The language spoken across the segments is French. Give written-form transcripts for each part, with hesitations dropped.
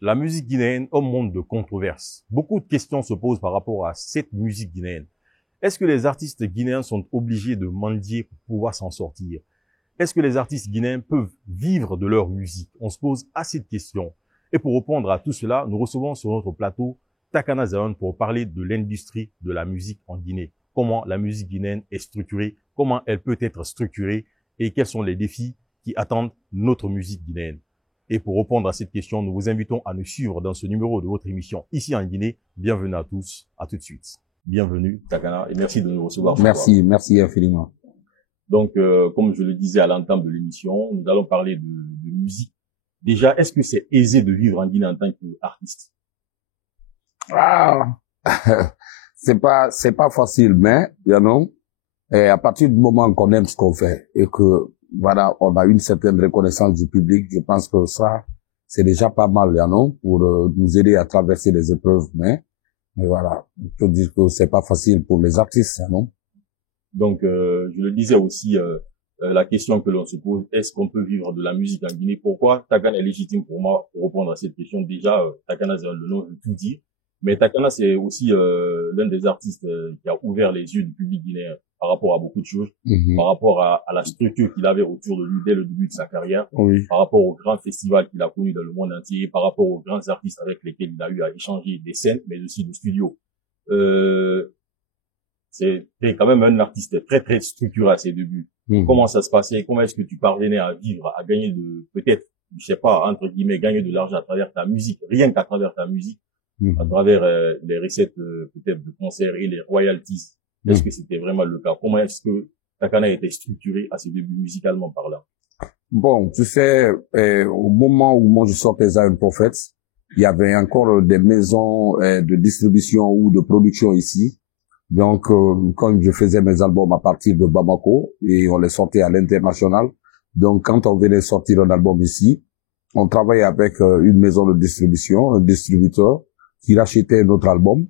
La musique guinéenne, un monde de controverses. Beaucoup de questions se posent par rapport à cette musique guinéenne. Est-ce que les artistes guinéens sont obligés de mendier pour pouvoir s'en sortir? Est-ce que les artistes guinéens peuvent vivre de leur musique? On se pose assez de questions. Et pour répondre à tout cela, nous recevons sur notre plateau Takana Zaon pour parler de l'industrie de la musique en Guinée. Comment la musique guinéenne est structurée, comment elle peut être structurée et quels sont les défis qui attendent notre musique guinéenne. Et pour répondre à cette question, nous vous invitons à nous suivre dans ce numéro de votre émission Ici en Guinée. Bienvenue à tous, à tout de suite. Bienvenue Takana et merci de nous recevoir. Merci infiniment. Donc, comme je le disais à l'entame de l'émission, nous allons parler de musique. Déjà, est-ce que c'est aisé de vivre en Guinée en tant qu'artiste? C'est pas facile, mais, et à partir du moment qu'on aime ce qu'on fait et que, voilà, on a une certaine reconnaissance du public, je pense que ça, c'est déjà pas mal, pour nous aider à traverser les épreuves, mais voilà, je peux dire que c'est pas facile pour les artistes, non? Donc, je le disais aussi, la question que l'on se pose, est-ce qu'on peut vivre de la musique en Guinée? Pourquoi Takana est légitime pour moi pour répondre à cette question? Déjà, Takana, c'est le nom veut tout dire. Mais Takana, c'est aussi l'un des artistes qui a ouvert les yeux du public guinéen par rapport à beaucoup de choses, par rapport à la structure qu'il avait autour de lui dès le début de sa carrière, par rapport aux grands festivals qu'il a connus dans le monde entier, par rapport aux grands artistes avec lesquels il a eu à échanger des scènes, mais aussi de studios. C'était quand même un artiste très, très structuré à ses débuts. Comment ça se passait? Comment est-ce que tu parvenais à vivre, à gagner peut-être, je sais pas, entre guillemets, gagner de l'argent à travers ta musique, rien qu'à travers ta musique, à travers les recettes peut-être de concerts et les royalties? Est-ce que c'était vraiment le cas? Comment est-ce que Takana était structuré à ses débuts musicalement parlant? Bon, tu sais, au moment où moi je sortais Zion Prophets, il y avait encore des maisons de distribution ou de production ici. Donc, quand je faisais mes albums à partir de Bamako et on les sortait à l'international, donc quand on venait sortir un album ici, on travaillait avec une maison de distribution, un distributeur qui rachetait notre album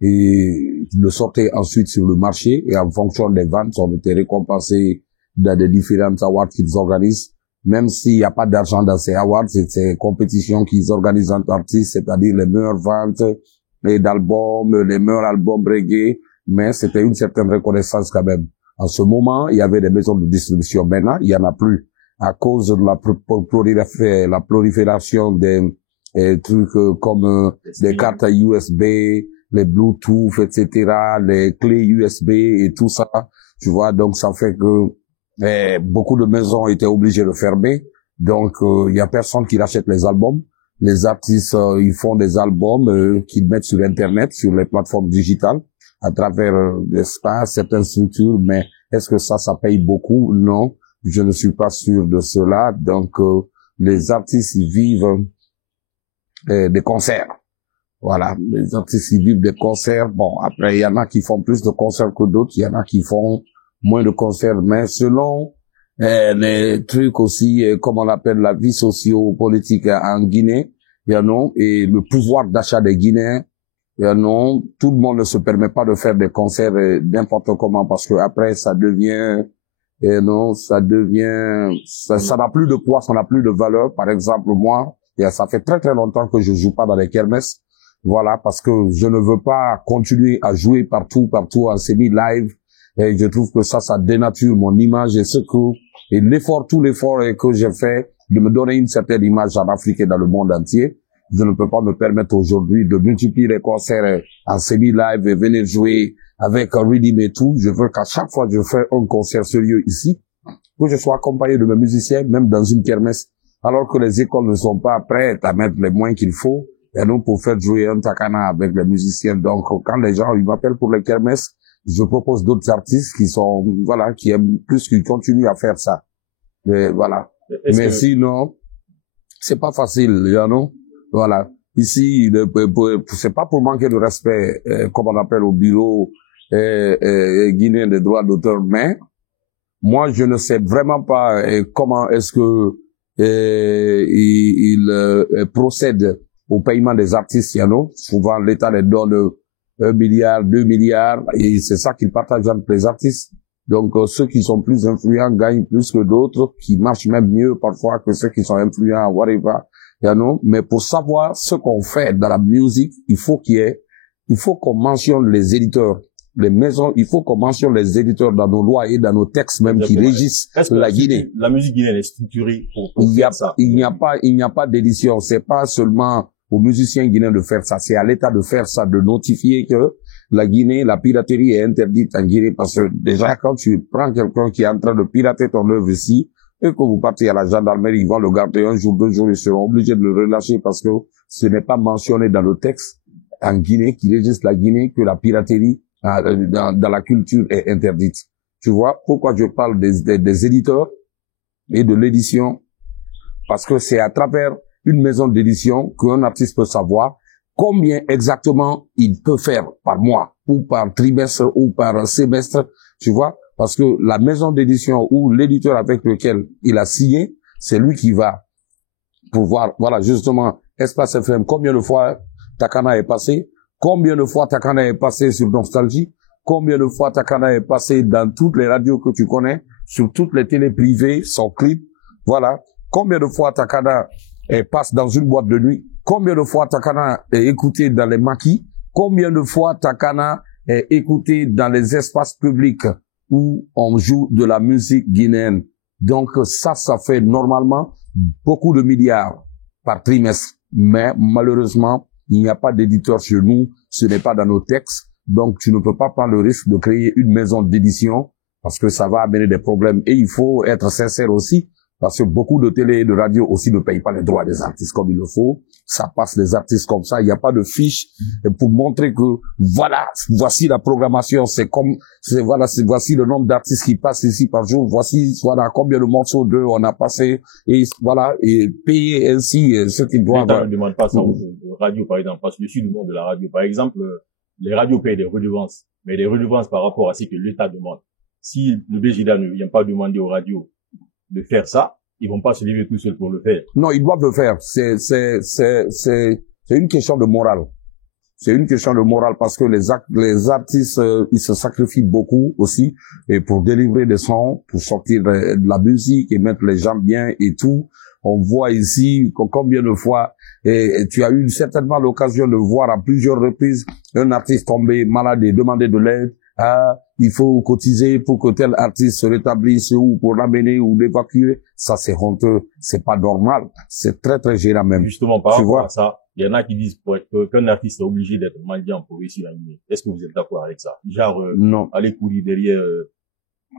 et le sortait ensuite sur le marché et en fonction des ventes, on était récompensé dans des différents awards qu'ils organisent. Même s'il n'y a pas d'argent dans ces awards, c'est ces compétitions qu'ils organisent entre artistes, c'est-à-dire les meilleures ventes d'albums, les meilleurs albums reggae, mais c'était une certaine reconnaissance quand même. En ce moment, il y avait des maisons de distribution. Maintenant, il y en a plus à cause de la prolifération des trucs comme les cartes USB, les Bluetooth, etc., les clés USB et tout ça. Tu vois, donc ça fait que beaucoup de maisons étaient obligées de fermer. Donc, il y a personne qui rachète les albums. Les artistes, ils font des albums qu'ils mettent sur Internet, sur les plateformes digitales, à travers, n'est-ce pas, certaines structures, mais est-ce que ça paye beaucoup? Non, je ne suis pas sûr de cela. Donc, les artistes, ils vivent des concerts. Voilà, les artistes, ils vivent des concerts. Bon, après, il y en a qui font plus de concerts que d'autres, il y en a qui font moins de concerts, mais selon les trucs aussi, comme on appelle la vie socio-politique en Guinée, et le pouvoir d'achat des Guinéens, non, tout le monde ne se permet pas de faire des concerts n'importe comment parce que après ça devient, ça n'a plus de poids, ça n'a plus de valeur. Par exemple, moi, ça fait très très longtemps que je joue pas dans les kermesses, voilà, parce que je ne veux pas continuer à jouer partout en semi-live. Et je trouve que ça dénature mon image et tout l'effort que j'ai fait de me donner une certaine image en Afrique et dans le monde entier. Je ne peux pas me permettre aujourd'hui de multiplier les concerts en semi-live et venir jouer avec un rhythm et tout. Je veux qu'à chaque fois que je fais un concert sérieux ici, que je sois accompagné de mes musiciens, même dans une kermesse, alors que les écoles ne sont pas prêtes à mettre les moyens qu'il faut, et nous pour faire jouer un Takana avec les musiciens. Donc, quand les gens, ils m'appellent pour les kermesses, je propose d'autres artistes qui aiment plus, qui continuent à faire ça. Et voilà. Mais sinon, c'est pas facile, Voilà. Ici, c'est pas pour manquer de respect, comme on appelle au bureau guinéen des droits d'auteur, mais moi, je ne sais vraiment pas comment est-ce que il procède au paiement des artistes, Souvent, l'État les donne 1 milliard, 2 milliards, et c'est ça qu'ils partagent entre les artistes. Donc, ceux qui sont plus influents gagnent plus que d'autres, qui marchent même mieux parfois que ceux qui sont influents, whatever. you know, mais pour savoir ce qu'on fait dans la musique, il faut qu'on mentionne les éditeurs, les maisons, il faut qu'on mentionne les éditeurs dans nos lois et dans nos textes même qui régissent la Guinée. La musique guinéenne est structurée pour faire ça. Il n'y a pas d'édition. C'est pas seulement aux musiciens guinéens de faire ça. C'est à l'État de faire ça, de notifier que la Guinée, la piraterie est interdite en Guinée parce que déjà quand tu prends quelqu'un qui est en train de pirater ton œuvre ici et que vous partez à la gendarmerie, ils vont le garder un jour, 2 jours, ils seront obligés de le relâcher parce que ce n'est pas mentionné dans le texte en Guinée qui régisse la Guinée que la piraterie dans la culture est interdite. Tu vois pourquoi je parle des éditeurs et de l'édition? Parce que c'est à travers une maison d'édition qu'un artiste peut savoir combien exactement il peut faire par mois ou par trimestre ou par semestre, tu vois, parce que la maison d'édition ou l'éditeur avec lequel il a signé, c'est lui qui va pouvoir, voilà, justement, Espace FM, combien de fois Takana est passé, combien de fois Takana est passé sur Nostalgie, combien de fois Takana est passé dans toutes les radios que tu connais, sur toutes les télés privées, son clip, voilà, combien de fois Takana passe dans une boîte de nuit, combien de fois Takana est écouté dans les maquis, combien de fois Takana est écouté dans les espaces publics où on joue de la musique guinéenne. Donc ça fait normalement beaucoup de milliards par trimestre. Mais malheureusement, il n'y a pas d'éditeur chez nous, ce n'est pas dans nos textes. Donc tu ne peux pas prendre le risque de créer une maison d'édition parce que ça va amener des problèmes. Et il faut être sincère aussi, parce que beaucoup de télé et de radio aussi ne payent pas les droits des artistes comme il le faut. Ça passe les artistes comme ça. Il n'y a pas de fiche pour montrer que voilà, voici la programmation. Voici le nombre d'artistes qui passent ici par jour. Voici, voilà, combien de morceaux on a passé. Et voilà, et payer ainsi ceux qui doivent. L'État ne demande pas ça aux radios, par exemple, parce que je suis du monde de la radio. Par exemple, les radios payent des redevances, mais des redevances par rapport à ce que l'État demande. Si le BJDA ne vient pas demander aux radios de faire ça, ils vont pas se lever tout seuls pour le faire. Non, ils doivent le faire. C'est une question de morale. C'est une question de morale parce que les artistes, ils se sacrifient beaucoup aussi et pour délivrer des sons, pour sortir de la musique et mettre les gens bien et tout. On voit ici combien de fois, et tu as eu certainement l'occasion de voir à plusieurs reprises un artiste tomber malade et demander de l'aide. Ah, il faut cotiser pour que tel artiste se rétablisse ou pour l'amener ou l'évacuer. Ça, c'est honteux. C'est pas normal. C'est très, très gênant même. Justement, par rapport à ça, il y en a qui disent qu'un artiste est obligé d'être mendiant pour réussir à gagner. Est-ce que vous êtes d'accord avec ça? Genre, non. Aller courir derrière,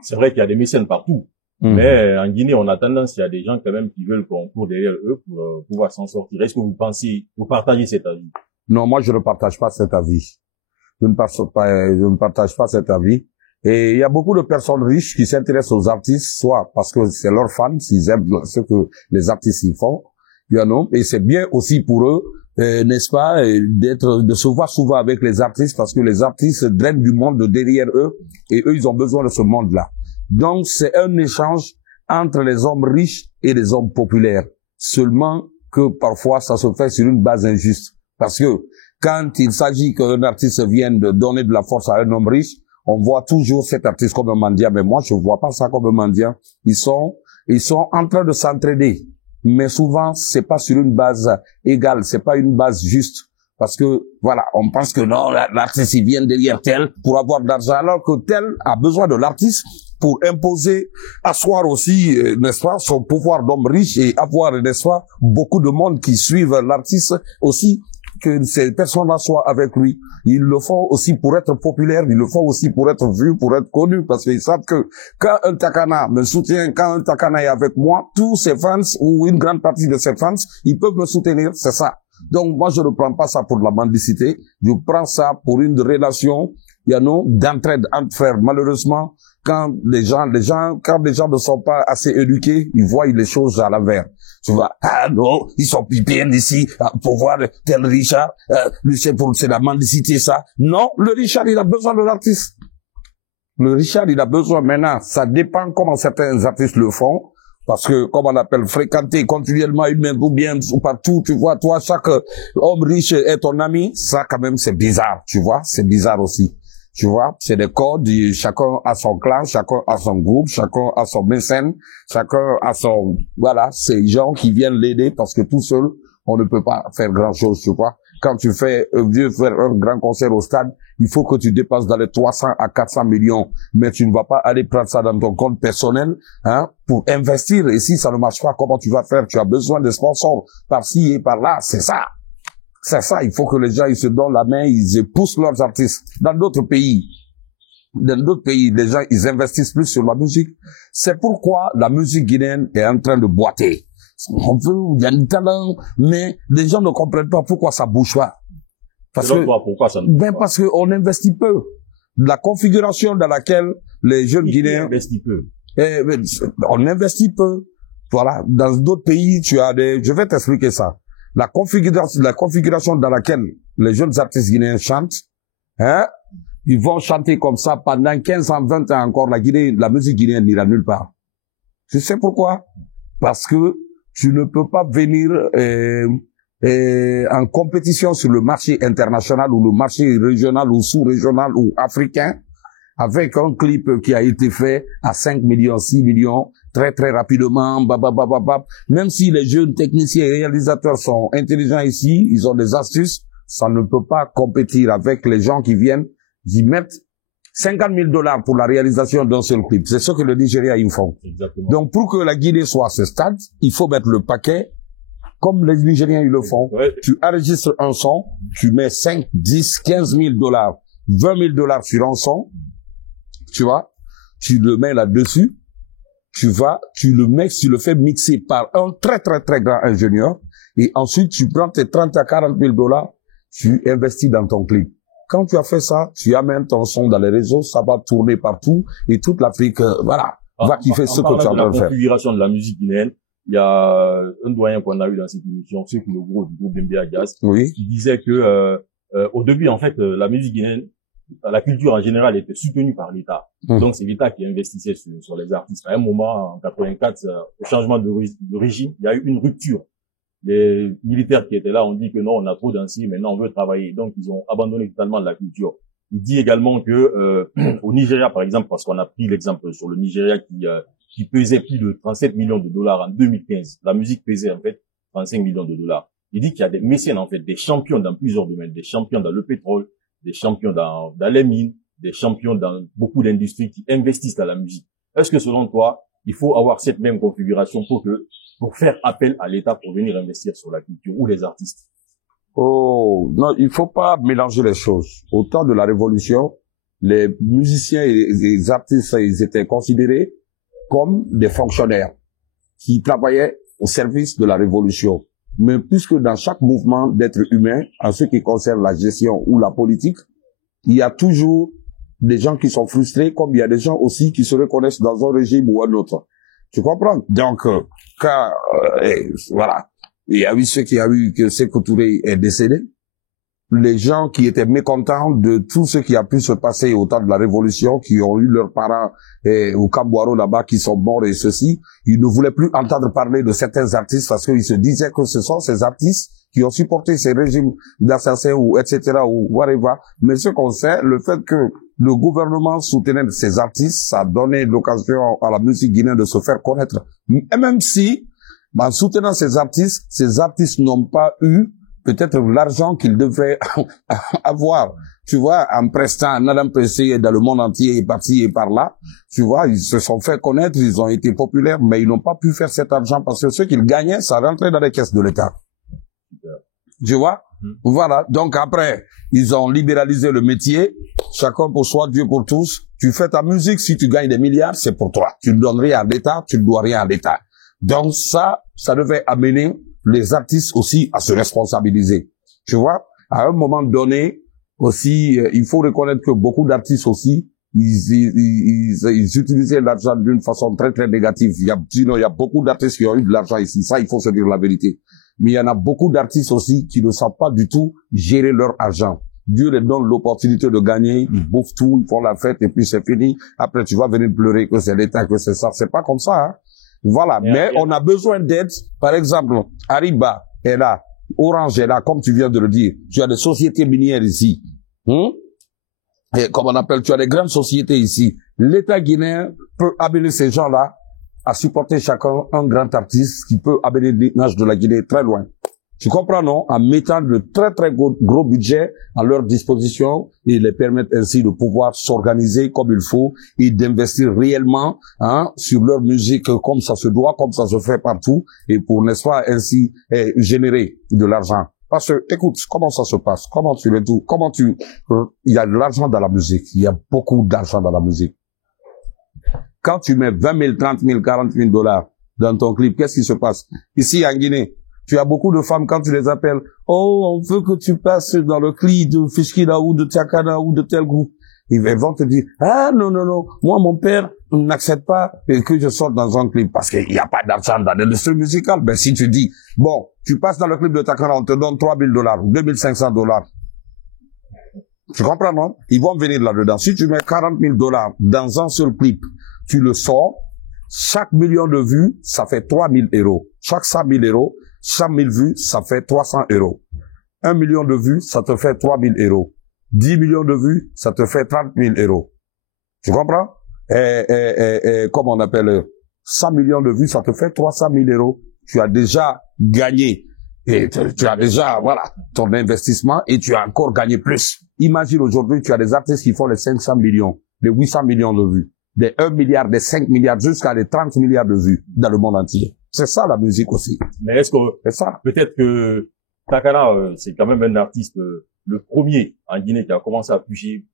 c'est vrai qu'il y a des mécènes partout. Mais en Guinée, on a tendance, il y a des gens quand même qui veulent qu'on court derrière eux pour pouvoir s'en sortir. Est-ce que vous partagez cet avis? Non, moi, je ne partage pas cet avis. Je ne partage pas cet avis. Et il y a beaucoup de personnes riches qui s'intéressent aux artistes, soit parce que c'est leurs fans, s'ils aiment ce que les artistes y font, you know, et c'est bien aussi pour eux, n'est-ce pas, de se voir souvent avec les artistes parce que les artistes drainent du monde derrière eux et eux, ils ont besoin de ce monde-là. Donc, c'est un échange entre les hommes riches et les hommes populaires. Seulement que parfois, ça se fait sur une base injuste. Parce que quand il s'agit qu'un artiste vienne de donner de la force à un homme riche, on voit toujours cet artiste comme un mendiant. Mais moi, je vois pas ça comme un mendiant. Ils sont en train de s'entraider. Mais souvent, c'est pas sur une base égale. C'est pas une base juste. Parce que, voilà, on pense que non, l'artiste, il vient derrière tel pour avoir de l'argent, alors que tel a besoin de l'artiste pour imposer, asseoir aussi, n'est-ce pas, son pouvoir d'homme riche et avoir, n'est-ce pas, beaucoup de monde qui suivent l'artiste aussi, que ces personnes-là soient avec lui. Ils le font aussi pour être populaires, ils le font aussi pour être vus, pour être connus, parce qu'ils savent que quand un Takana me soutient, quand un Takana est avec moi, tous ses fans, ou une grande partie de ses fans, ils peuvent me soutenir, c'est ça. Donc, moi, je ne prends pas ça pour de la mendicité. Je prends ça pour une relation, d'entraide entre frères. Malheureusement, quand les gens ne sont pas assez éduqués, ils voient les choses à l'envers. Tu vois, ah non, ils sont plus bien ici, pour voir tel Richard, c'est la mendicité, ça. Non, le Richard, il a besoin de l'artiste. Le Richard, il a besoin maintenant. Ça dépend comment certains artistes le font. Parce que, comme on appelle, fréquenter continuellement une main ou bien partout, tu vois, toi, chaque homme riche est ton ami, ça, quand même, c'est bizarre, tu vois, c'est bizarre aussi. Tu vois, c'est des codes, chacun a son clan, chacun a son groupe, chacun a son mécène, chacun a son, voilà, ces gens qui viennent l'aider parce que tout seul, on ne peut pas faire grand-chose, tu vois. Quand tu veux faire un grand concert au stade, il faut que tu dépasses dans les 300 à 400 millions. Mais tu ne vas pas aller prendre ça dans ton compte personnel, hein, pour investir. Et si ça ne marche pas, comment tu vas faire? Tu as besoin de sponsors par-ci et par-là. C'est ça. C'est ça. Il faut que les gens, ils se donnent la main, ils poussent leurs artistes. Dans d'autres pays, les gens, ils investissent plus sur la musique. C'est pourquoi la musique guinéenne est en train de boiter. On veut, il y a du talent, mais les gens ne comprennent pas pourquoi ça bouge pas. Parce qu'on investit peu. La configuration dans laquelle les jeunes Guinéens investit peu. On investit peu. Voilà. Dans d'autres pays, je vais t'expliquer ça. La configuration dans laquelle les jeunes artistes guinéens chantent, hein, ils vont chanter comme ça pendant 15 ans, 20 ans encore. La musique guinéenne n'ira nulle part. Tu sais pourquoi? Parce que tu ne peux pas venir en compétition sur le marché international ou le marché régional ou sous-régional ou africain avec un clip qui a été fait à 5 millions, 6 millions, très très rapidement, même si les jeunes techniciens et réalisateurs sont intelligents ici, ils ont des astuces, ça ne peut pas compétir avec les gens qui viennent, qui mettent $50,000 pour la réalisation d'un seul clip. C'est ce que le Nigeria, ils font. Exactement. Donc, pour que la Guinée soit à ce stade, il faut mettre le paquet, comme les Nigériens, ils le font. Ouais. Tu enregistres un son, tu mets 5, 10, $15,000, $20,000 sur un son, tu vois, tu le mets là-dessus, tu le fais mixer par un très, très, très grand ingénieur, et ensuite, tu prends tes 30 à $40,000, tu investis dans ton clip. Quand tu as fait ça, tu amènes ton son dans les réseaux, ça va tourner partout et toute l'Afrique, va kiffer ce que tu as en train de faire. La configuration de la musique guinéenne, il y a un doyen qu'on a eu dans cette émission, c'est le groupe du groupe Bembea Jazz, oui, qui disait que au début, en fait, la musique guinéenne, la culture en général était soutenue par l'État. Donc c'est l'État qui investissait sur les artistes. À un moment, en 84, au changement de régime, il y a eu une rupture. Les militaires qui étaient là ont dit que non, on a trop dansé, maintenant on veut travailler. Donc ils ont abandonné totalement la culture. Il dit également que au Nigeria, par exemple, parce qu'on a pris l'exemple sur le Nigeria qui pesait plus de $37 millions en 2015. La musique pesait en fait $35 millions. Il dit qu'il y a des mécènes en fait, des champions dans plusieurs domaines, des champions dans le pétrole, des champions dans les mines, des champions dans beaucoup d'industries qui investissent dans la musique. Est-ce que selon toi, il faut avoir cette même configuration pour faire appel à l'État pour venir investir sur la culture ou les artistes? Oh, non, il faut pas mélanger les choses. Au temps de la Révolution, les musiciens et les artistes, ils étaient considérés comme des fonctionnaires qui travaillaient au service de la Révolution. Mais puisque dans chaque mouvement d'êtres humains, en ce qui concerne la gestion ou la politique, il y a toujours des gens qui sont frustrés, comme il y a des gens aussi qui se reconnaissent dans un régime ou un autre. Tu comprends? Donc, voilà. Il y a eu ce qui a eu que Sékou Touré est décédé. Les gens qui étaient mécontents de tout ce qui a pu se passer au temps de la Révolution, qui ont eu leurs parents au Camboiro là-bas, qui sont morts et ceci, ils ne voulaient plus entendre parler de certains artistes parce qu'ils se disaient que ce sont ces artistes qui ont supporté ces régimes d'assassins ou etc. ou whatever. Mais ce qu'on sait, le fait que le gouvernement soutenait ces artistes, ça a donné l'occasion à la musique guinéenne de se faire connaître. Et même si, en soutenant ces artistes n'ont pas eu peut-être l'argent qu'ils devraient avoir. Tu vois, en prestant, en allant presser dans le monde entier et par-ci et par-là, tu vois, ils se sont fait connaître, ils ont été populaires, mais ils n'ont pas pu faire cet argent parce que ce qu'ils gagnaient, ça rentrait dans les caisses de l'État. Tu vois? Voilà. Donc après, ils ont libéralisé le métier. Chacun pour soi, Dieu pour tous. Tu fais ta musique, si tu gagnes des milliards, c'est pour toi. Tu ne donnes rien à l'État, tu ne dois rien à l'État. Donc ça devait amener les artistes aussi à se responsabiliser. Tu vois? À un moment donné, aussi, il faut reconnaître que beaucoup d'artistes aussi, ils utilisaient l'argent d'une façon très très négative. Sinon, il y a beaucoup d'artistes qui ont eu de l'argent ici. Ça, il faut se dire la vérité. Mais il y en a beaucoup d'artistes aussi qui ne savent pas du tout gérer leur argent. Dieu leur donne l'opportunité de gagner, ils bouffent tout, ils font la fête et puis c'est fini. Après, tu vas venir pleurer que c'est l'État, que c'est ça. C'est pas comme ça, hein. Voilà. Mais on a besoin d'aide. Par exemple, Ariba est là, Orange est là, comme tu viens de le dire. Tu as des sociétés minières ici. Et comme on appelle, tu as des grandes sociétés ici. L'État guinéen peut amener ces gens-là à supporter chacun un grand artiste qui peut amener l'image de la Guinée très loin. Tu comprends, non? En mettant de très, très gros budgets à leur disposition et les permettre ainsi de pouvoir s'organiser comme il faut et d'investir réellement, hein, sur leur musique comme ça se doit, comme ça se fait partout et pour, n'est-ce pas, ainsi, générer de l'argent. Parce que, écoute, comment ça se passe? Il y a de l'argent dans la musique. Il y a beaucoup d'argent dans la musique. Quand tu mets 20 000, 30 000, 40 000 dollars dans ton clip, qu'est-ce qui se passe? Ici, en Guinée, tu as beaucoup de femmes, quand tu les appelles, oh, on veut que tu passes dans le clip de Fishkila ou de Tiakana ou de tel groupe. Ils vont te dire, ah, non, non, non, moi, mon père n'accepte pas que je sorte dans un clip parce qu'il n'y a pas d'argent dans l'industrie musicale. Ben, si tu dis, bon, tu passes dans le clip de Tiakana, on te donne 3 000 dollars ou 2 500 dollars. Tu comprends, non? Ils vont venir là-dedans. Si tu mets 40 000 dollars dans un seul clip, tu le sors, chaque million de vues, ça fait 3 000 euros. Chaque 100 000 euros, 100 000 vues, ça fait 300 euros. 1 million de vues, ça te fait 3 000 euros. 10 millions de vues, ça te fait 30 000 euros. Tu comprends? Comment on appelle, 100 millions de vues, ça te fait 300 000 euros. Tu as déjà gagné. Et tu as déjà, voilà, ton investissement et tu as encore gagné plus. Imagine aujourd'hui, tu as des artistes qui font les 500 millions, les 800 millions de vues, des 1 milliard, des 5 milliards, jusqu'à les 30 milliards de vues dans le monde entier. C'est ça la musique aussi. Mais est-ce que c'est ça? Peut-être que Takana, c'est quand même un artiste, le premier en Guinée qui a commencé à toucher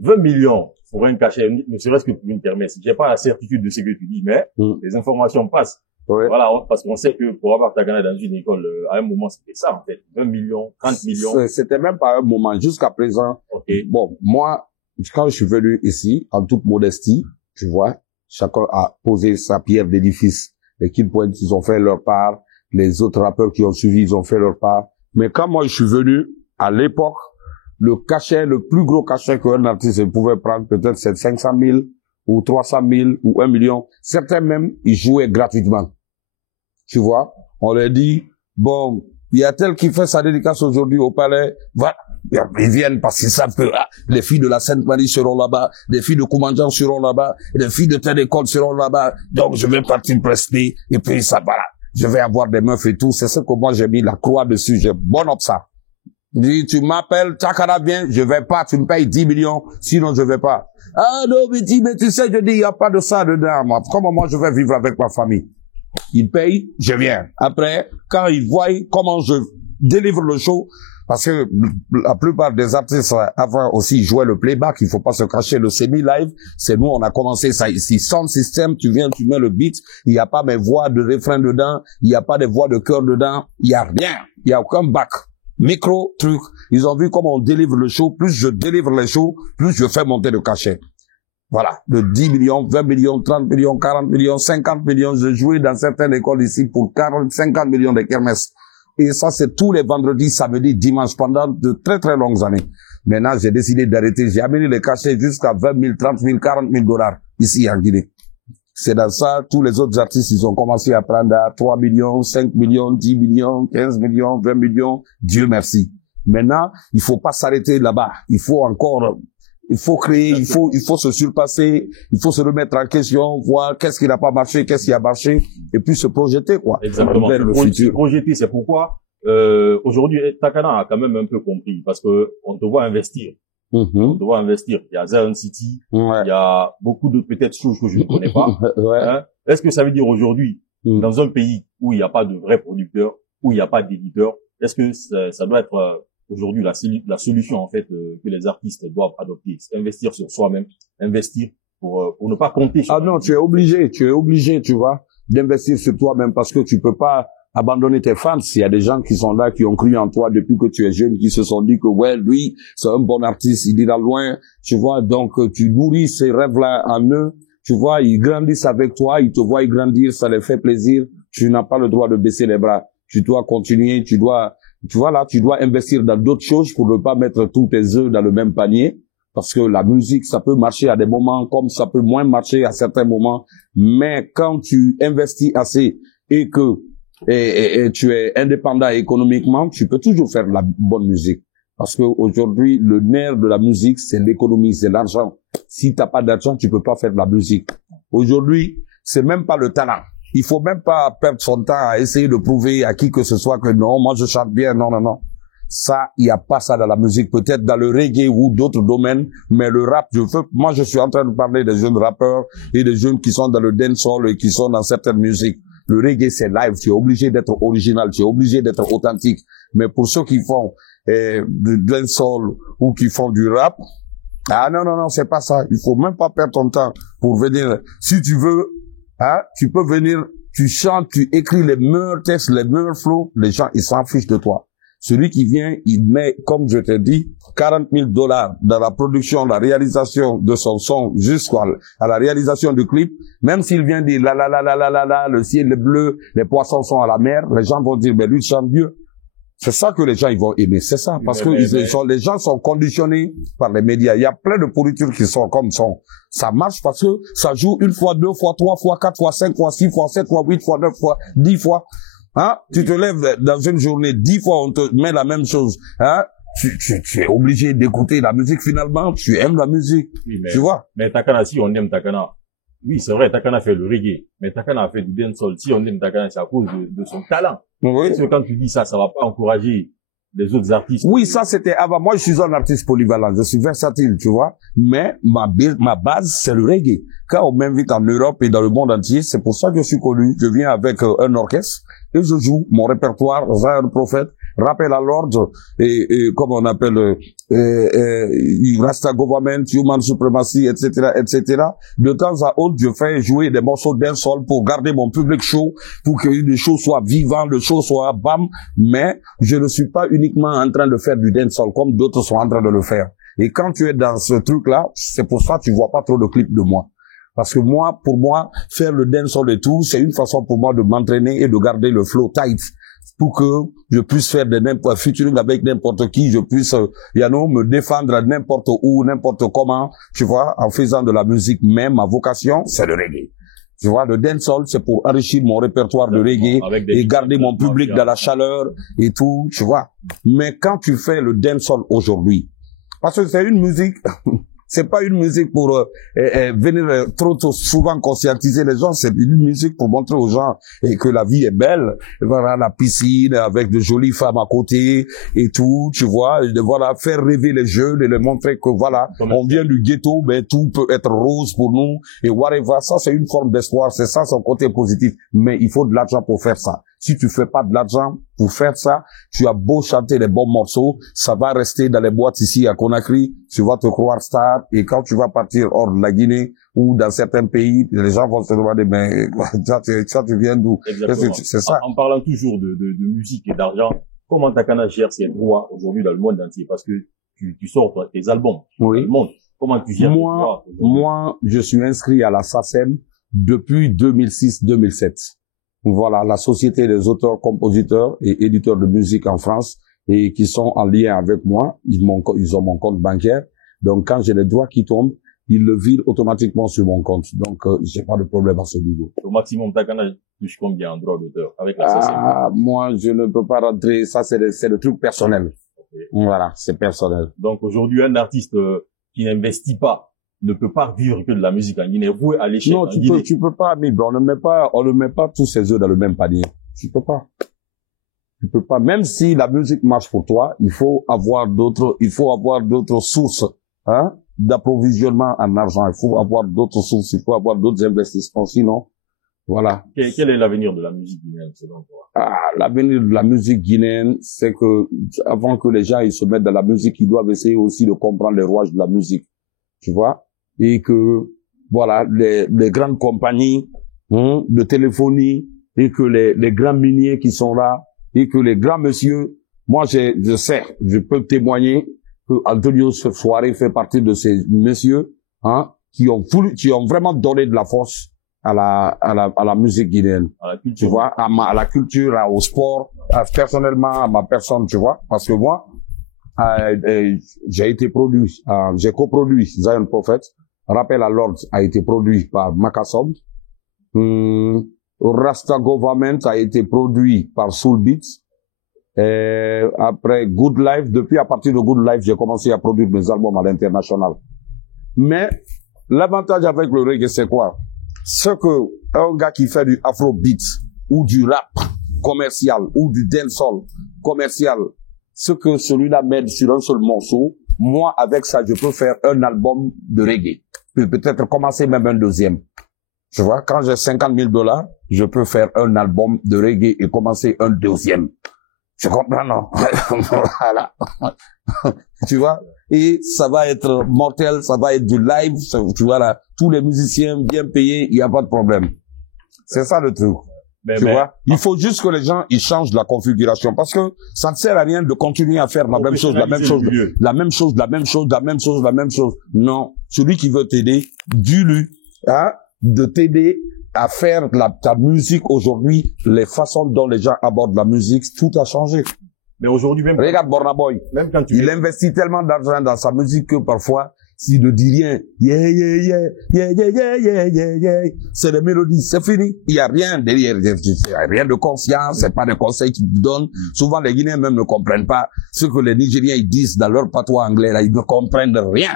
20 millions pour un cachet, ne serait-ce que pour une kermesse. J'ai pas la certitude de ce que tu dis, mais les informations passent. Ouais. Voilà, parce qu'on sait que pour avoir Takana dans une école, à un moment, c'était ça, en fait. 20 millions, 30 millions. C'était même pas un moment. Jusqu'à présent, okay. Bon, moi, quand je suis venu ici, en toute modestie, tu vois, chacun a posé sa pierre d'édifice. Les Kid Point, ils ont fait leur part. Les autres rappeurs qui ont suivi, ils ont fait leur part. Mais quand moi, je suis venu, à l'époque, le cachet, le plus gros cachet qu'un artiste pouvait prendre, peut-être c'est 500 000 ou 300 000 ou 1 million. Certains même, ils jouaient gratuitement. Tu vois, on leur dit, bon, il y a tel qui fait sa dédicace aujourd'hui au palais, voilà. Ils viennent parce qu'ils savent que les filles de la Sainte-Marie seront là-bas, les filles de Koumanjan seront là-bas, les filles de telle école seront là-bas, donc je vais partir prester, et puis ça, voilà. Je vais avoir des meufs et tout, c'est ce que moi j'ai mis la croix dessus, j'ai bon up ça. Dis, tu m'appelles, Takana vient, je vais pas, tu me payes 10 millions, sinon je vais pas. Ah non, mais tu sais, je dis, il n'y a pas de ça dedans, moi. Comment moi je vais vivre avec ma famille? Ils payent, je viens. Après, quand ils voient comment je délivre le show, parce que la plupart des artistes avant aussi jouaient le playback, il faut pas se cacher, le semi-live, c'est nous, on a commencé ça ici. Sound system, tu viens, tu mets le beat, il n'y a pas mes voix de refrain dedans, il n'y a pas de voix de chœur dedans, il n'y a rien, il n'y a aucun back. Micro, truc, ils ont vu comment on délivre le show, plus je délivre les shows, plus je fais monter le cachet. Voilà, de 10 millions, 20 millions, 30 millions, 40 millions, 50 millions, je jouais dans certaines écoles ici pour 40, 50 millions de kermesses. Et ça, c'est tous les vendredis, samedis, dimanches, pendant de très très longues années. Maintenant, j'ai décidé d'arrêter. J'ai amené les cachets jusqu'à 20 000, 30 000, 40 000 dollars ici en Guinée. C'est dans ça, tous les autres artistes, ils ont commencé à prendre à 3 millions, 5 millions, 10 millions, 15 millions, 20 millions. Dieu merci. Maintenant, il faut pas s'arrêter là-bas. Il faut encore, il faut créer, il faut se surpasser, il faut se remettre en question, voir qu'est-ce qui n'a pas marché, qu'est-ce qui a marché, et puis se projeter, quoi. Exactement. Vers le futur. Se projeter, c'est pourquoi, aujourd'hui, Takana a quand même un peu compris, parce que on te voit investir. On te voit investir. Il y a Zion City. Ouais. Il y a beaucoup de peut-être choses que je ne connais pas. Ouais. Hein? Est-ce que ça veut dire aujourd'hui, dans un pays où il n'y a pas de vrais producteurs, où il n'y a pas d'éditeurs, est-ce que ça doit être aujourd'hui la solution en fait que les artistes doivent adopter, c'est investir sur soi-même, investir pour ne pas compter sur... Ah non, tu es obligé, tu vois, d'investir sur toi-même parce que tu peux pas abandonner tes fans. Il y a des gens qui sont là, qui ont cru en toi depuis que tu es jeune, qui se sont dit que ouais, lui, c'est un bon artiste, il ira loin, tu vois, donc tu nourris ces rêves-là en eux, tu vois, ils grandissent avec toi, ils te voient grandir, ça les fait plaisir, tu n'as pas le droit de baisser les bras, tu dois continuer, tu vois là, tu dois investir dans d'autres choses pour ne pas mettre tous tes œufs dans le même panier, parce que la musique, ça peut marcher à des moments comme ça peut moins marcher à certains moments, mais quand tu investis assez et que et tu es indépendant économiquement, tu peux toujours faire de la bonne musique. Parce que aujourd'hui, le nerf de la musique, c'est l'économie, c'est l'argent. Si t'as pas d'argent, tu peux pas faire de la musique. Aujourd'hui, c'est même pas le talent. Il faut même pas perdre son temps à essayer de prouver à qui que ce soit que non, moi je chante bien, non, non, non. Ça, il n'y a pas ça dans la musique, peut-être dans le reggae ou d'autres domaines, mais le rap, moi je suis en train de parler des jeunes rappeurs et des jeunes qui sont dans le dancehall et qui sont dans certaines musiques. Le reggae, c'est live, tu es obligé d'être original, tu es obligé d'être authentique. Mais pour ceux qui font du dancehall ou qui font du rap, ah non, non, non, c'est pas ça. Il faut même pas perdre ton temps pour venir. Si tu veux, hein, tu peux venir, tu chantes, tu écris les meilleurs textes, les meilleurs flows, les gens, ils s'en fichent de toi. Celui qui vient, il met, comme je t'ai dit, 40 000 $ dans la production, la réalisation de son son, jusqu'à la réalisation du clip. Même s'il vient dire la la la la la la la, le ciel est bleu, les poissons sont à la mer, les gens vont dire, mais lui, il chante mieux. C'est ça que les gens, ils vont aimer. C'est ça. Parce que les gens sont conditionnés par les médias. Il y a plein de pourritures qui sont comme ça. Ça marche parce que ça joue une fois, deux fois, trois fois, quatre fois, cinq fois, six fois, sept fois, huit fois, neuf fois, 10 fois. Hein? Tu te lèves dans une journée, 10 fois, on te met la même chose. Hein? Tu es obligé d'écouter la musique finalement. Tu aimes la musique. Oui, tu vois? Mais Takana, si on aime Takana, oui, c'est vrai, Takana fait le reggae, mais Takana a fait du dancehall. Si on aime Takana, c'est à cause de son talent. Oui. Parce que quand tu dis ça, ça va pas encourager les autres artistes. Oui, ça c'était avant. Moi, je suis un artiste polyvalent. Je suis versatile, tu vois. Mais ma base, c'est le reggae. Quand on m'invite en Europe et dans le monde entier, c'est pour ça que je suis connu. Je viens avec un orchestre et je joue mon répertoire, Zion Prophet, Rappel à l'ordre et comme on appelle Rasta Government, Human Supremacy, etc., etc. De temps à autre, je fais jouer des morceaux dancehall pour garder mon public chaud, pour que le show soit vivant, le show soit bam. Mais je ne suis pas uniquement en train de faire du dancehall comme d'autres sont en train de le faire. Et quand tu es dans ce truc-là, c'est pour ça que tu vois pas trop de clips de moi. Parce que moi, pour moi, faire le dancehall et tout, c'est une façon pour moi de m'entraîner et de garder le flow tight. Pour que je puisse faire des featuring avec n'importe qui, je puisse, me défendre à n'importe où, n'importe comment, tu vois, en faisant de la musique. Même ma vocation, c'est le reggae. Tu vois, le dancehall, c'est pour enrichir mon répertoire de reggae et garder mon public dans la chaleur et tout, tu vois. Mais quand tu fais le dancehall aujourd'hui, parce que c'est une musique, c'est pas une musique pour venir trop souvent conscientiser les gens, c'est une musique pour montrer aux gens que la vie est belle. Voilà, la piscine avec de jolies femmes à côté et tout, tu vois, et voilà, faire rêver les jeunes et leur montrer que voilà, on vient du ghetto, mais tout peut être rose pour nous et whatever. Ça, c'est une forme d'espoir, c'est ça son côté positif. Mais il faut de l'argent pour faire ça. Si tu fais pas de l'argent pour faire ça, tu as beau chanter les bons morceaux, ça va rester dans les boîtes ici à Conakry, tu vas te croire star, et quand tu vas partir hors de la Guinée ou dans certains pays, les gens vont se demander, mais tu viens d'où? C'est ça. En parlant toujours de musique et d'argent, comment Takana gère ses droits aujourd'hui dans le monde entier? Parce que tu sors tes albums dans le monde. Comment tu gères tes droits? Moi, je suis inscrit à la SACEM depuis 2006-2007. Voilà, la Société des auteurs, compositeurs et éditeurs de musique en France et qui sont en lien avec moi. Ils ont mon compte bancaire. Donc, quand j'ai les droits qui tombent, ils le virent automatiquement sur mon compte. Donc, j'ai pas de problème à ce niveau. Au maximum, Takana touche combien en droit d'auteur avec la SACEM? Moi, je ne peux pas rentrer. Ça, c'est le truc personnel. Okay. Voilà, c'est personnel. Donc, aujourd'hui, un artiste qui n'investit pas ne peut pas vivre que de la musique en Guinée, voué à l'échec. Non, tu peux pas, mais on ne met pas tous ses œufs dans le même panier. Tu peux pas. Tu peux pas. Même si la musique marche pour toi, il faut avoir d'autres sources, hein, d'approvisionnement en argent. Il faut avoir d'autres sources, il faut avoir d'autres investissements. Sinon, voilà. Quel est l'avenir de la musique guinéenne, selon toi? L'avenir de la musique guinéenne, c'est que, avant que les gens, ils se mettent dans la musique, ils doivent essayer aussi de comprendre les rouages de la musique. Tu vois? Et que, voilà, les grandes compagnies, de téléphonie, et que les grands miniers qui sont là, et que les grands messieurs, moi, je sais, je peux témoigner que Antonio Soirée fait partie de ces messieurs, hein, qui ont vraiment donné de la force à la musique guinéenne. Tu vois, à la culture, au sport, personnellement, à ma personne, tu vois, parce que moi, j'ai été produit, j'ai coproduit Zion Prophet. Rappel à l'ordre a été produit par Macassom. Rasta Government a été produit par Soul Beats. Après Good Life, depuis à partir de Good Life, j'ai commencé à produire mes albums à l'international. Mais l'avantage avec le reggae, c'est quoi? ce que un gars qui fait du afrobeat ou du rap commercial ou du dancehall commercial, ce que celui-là met sur un seul morceau, moi, avec ça, je peux faire un album de reggae. Peut-être commencer même un deuxième. Tu vois, quand j'ai $50,000, je peux faire un album de reggae et commencer un deuxième. Tu comprends, non? Voilà. Tu vois? Et ça va être mortel, ça va être du live, tu vois là, tous les musiciens bien payés, il n'y a pas de problème. C'est ça le truc. Tu vois? Il faut juste que les gens, ils changent la configuration parce que ça ne sert à rien de continuer à faire la même chose, la même chose, la même chose, la même chose, la même chose, la même chose. Non. Celui qui veut t'aider, dis-lui, hein, de t'aider à faire ta musique aujourd'hui, les façons dont les gens abordent la musique, tout a changé. Mais aujourd'hui même. Regarde Burna Boy. Même quand il investit tellement d'argent dans sa musique que parfois, s'il ne dit rien, c'est les mélodies, c'est fini. Il n'y a rien derrière, il n'y a rien de conscience, c'est pas des conseils qu'ils donnent. Souvent, les Guinéens même ne comprennent pas ce que les Nigériens ils disent dans leur patois anglais, là, ils ne comprennent rien.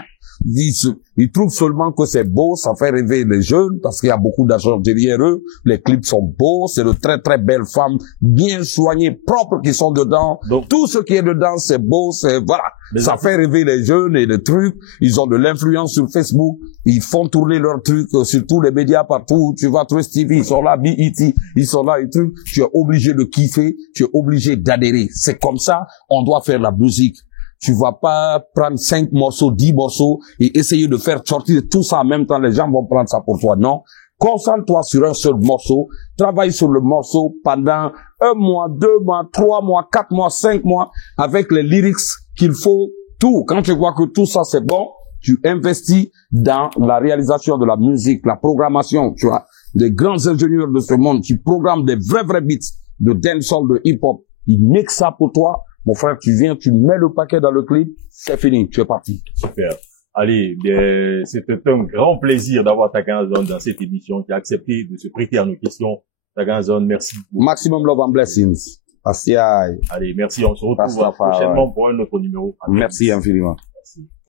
Ils trouvent seulement que c'est beau, ça fait rêver les jeunes parce qu'il y a beaucoup d'argent derrière eux. Les clips sont beaux, c'est de très très belles femmes bien soignées, propres qui sont dedans. Donc, tout ce qui est dedans, c'est beau, c'est voilà. Ça fait rêver les jeunes et les trucs. Ils ont de l'influence sur Facebook. Ils font tourner leurs trucs sur tous les médias partout. Tu vas Twist TV, ils sont là, BET, ils sont là et trucs. Tu es obligé de kiffer, tu es obligé d'adhérer. C'est comme ça, on doit faire la musique. Tu vas pas prendre 5 morceaux, 10 morceaux et essayer de faire sortir tout ça en même temps. Les gens vont prendre ça pour toi. Non. Concentre-toi sur un seul morceau. Travaille sur le morceau pendant 1 mois, 2 mois, 3 mois, 4 mois, 5 mois avec les lyrics qu'il faut. Tout. Quand tu vois que tout ça c'est bon, tu investis dans la réalisation de la musique, la programmation. Tu vois, des grands ingénieurs de ce monde qui programment des vrais beats de dancehall, de hip-hop. Ils mixent ça pour toi. Mon frère, tu viens, tu mets le paquet dans le clip, c'est fini, tu es parti. Super. Allez, c'était un grand plaisir d'avoir Tagan Zone dans cette émission, qui a accepté de se prêter à nos questions. Tagan Zone, merci. Maximum love and blessings. Allez, merci, on se retrouve prochainement pour un autre numéro. Merci infiniment.